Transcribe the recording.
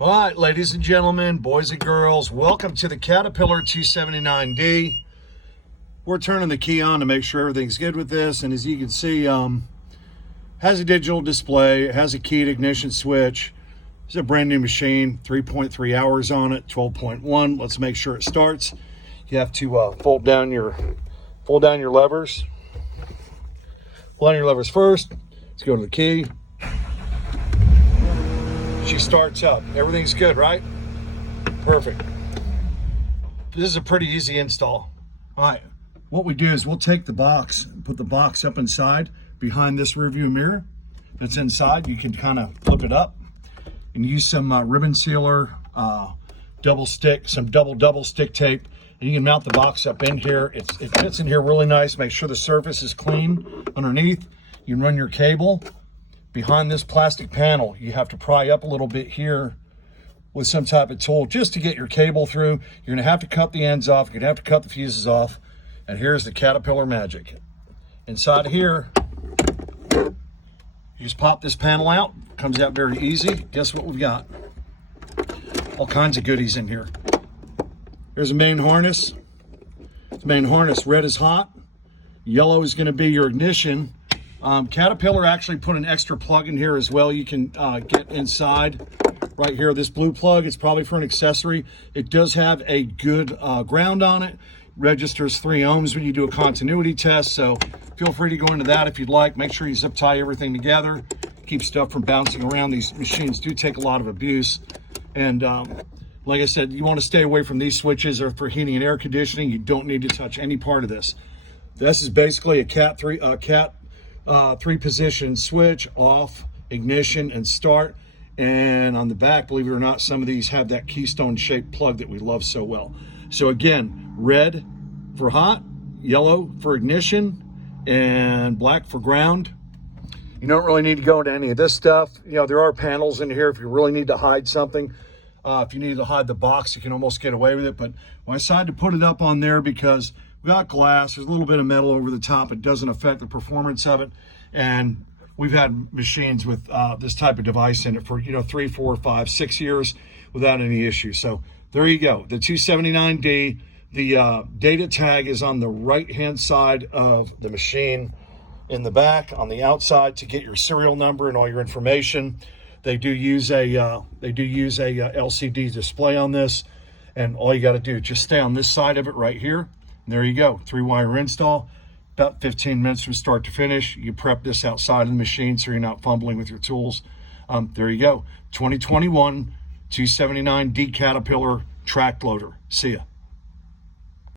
All right, ladies and gentlemen, boys and girls, welcome to the Caterpillar 279D. We're turning the key on to make sure everything's good with this, and as you can see, has a digital display, it has a keyed ignition switch. It's a brand new machine, 3.3 hours on it, 12.1. Let's make sure it starts. You have to fold down your levers. Fold down your levers first. Let's go to the key. She starts up. Everything's good, right? Perfect. This is a pretty easy install. All right, what we do is we'll take the box and put the box up inside behind this rear view mirror that's inside. You can kind of flip it up and use some ribbon sealer, double stick stick tape, and you can mount the box up in here. It fits in here really nice. Make sure the surface is clean underneath. You can run your cable behind this plastic panel. You have to pry up a little bit here with some type of tool just to get your cable through. You're gonna have to cut the ends off. You're gonna have to cut the fuses off. And here's the Caterpillar magic. Inside of here, you just pop this panel out. Comes out very easy. Guess what we've got? All kinds of goodies in here. There's a main harness. The main harness, red is hot. Yellow is gonna be your ignition. Caterpillar actually put an extra plug in here as well. You can get inside right here. This blue plug, it's probably for an accessory. It does have a good ground on it. Registers 3 ohms when you do a continuity test. So feel free to go into that if you'd like. Make sure you zip tie everything together. Keep stuff from bouncing around. These machines do take a lot of abuse. And like I said, you want to stay away from these switches or for heating and air conditioning. You don't need to touch any part of this. This is basically a Cat 3 position switch, off, ignition, and start. And on the back, believe it or not, some of these have that keystone shaped plug that we love so well. So again, red for hot, yellow for ignition, and black for ground. You don't really need to go into any of this stuff. You know, there are panels in here if you really need to hide something. If you need to hide the box, you can almost get away with it. But I decided to put it up on there because we got glass, there's a little bit of metal over the top. It doesn't affect the performance of it. And we've had machines with this type of device in it for, 3, 4, 5, 6 years without any issues. So there you go, the 279D. The data tag is on the right-hand side of the machine. In the back, on the outside, to get your serial number and all your information. They do use a LCD display on this, and all you got to do is just stay on this side of it right here. And there you go, 3-wire install, about 15 minutes from start to finish. You prep this outside of the machine so you're not fumbling with your tools. There you go, 2021 279D Caterpillar track loader. See ya.